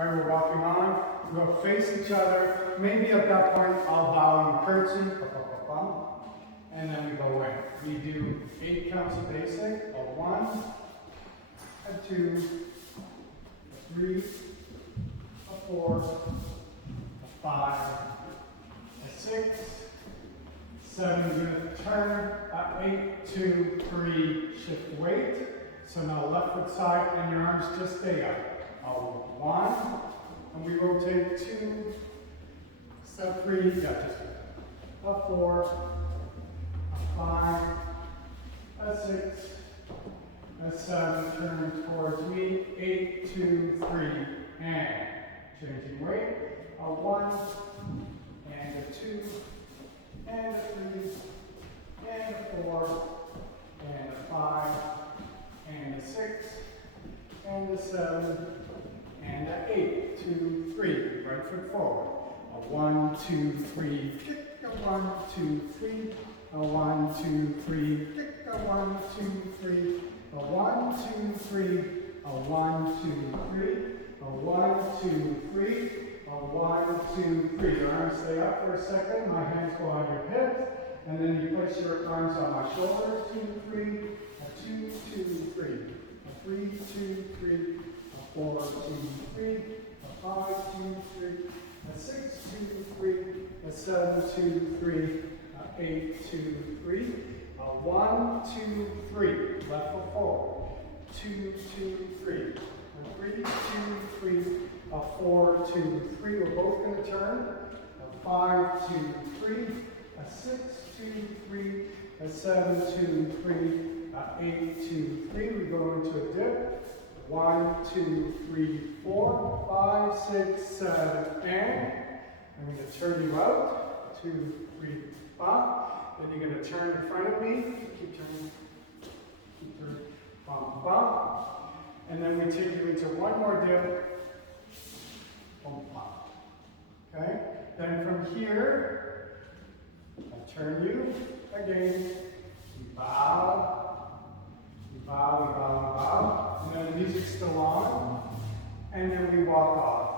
All right, we're walking on. We'll face each other. Maybe at that point, I'll bow you curtsy. And then we go in. We do 8 counts of basic. A 1, a 2, a 3, a 4, a 5, a 6, 7. You're going to turn. 8, 2, 3. Shift weight. So now left foot side, and your arms just stay up. A 1, and we rotate 2, a 3, yeah, just a 4, a 5, a 6, a 7, turn towards me, 8, 2, 3, and changing weight, a 1, and a 2, and a 3, and a 4, and a 5, and a 6, and a 7, and a 8, 2, 3, right foot forward. A 1, 2, 3, kick, a 1, 2, 3, a 1, 2, 3, kick, a 1, 2, 3, a 1, 2, 3, a 1, 2, 3, a 1, 2, 3, a 1, 2, 3. Your arms stay up for a second, my hands go on your hips, and then you place your arms on my shoulders, 2, 3, a 2, 2, 3, a 3, 2, 3, a 4, 2, 3, a 5, 2, 3, a 6, 2, 3, a 7, 2, 3, a 8, 2, 3, a 1, 2, 3, left foot forward, 2, 2, 3, a 3, 2, 3, a 4, 2, 3, we're both going to turn, a 5, 2, 3, a 6, 2, 3, a 7, 2, 3, a 8, 2, 3, we go into a dip, 1, 2, 3, 4, 5, 6, 7, and I'm going to turn you out, 2, 3, 5, then you're going to turn in front of me, keep turning, bum, bum, and then we take you into one more dip, bum, bum, okay, then from here, I turn you, again, we bow, we bow, we bow, we bow, and then the music's still on, and then we walk off.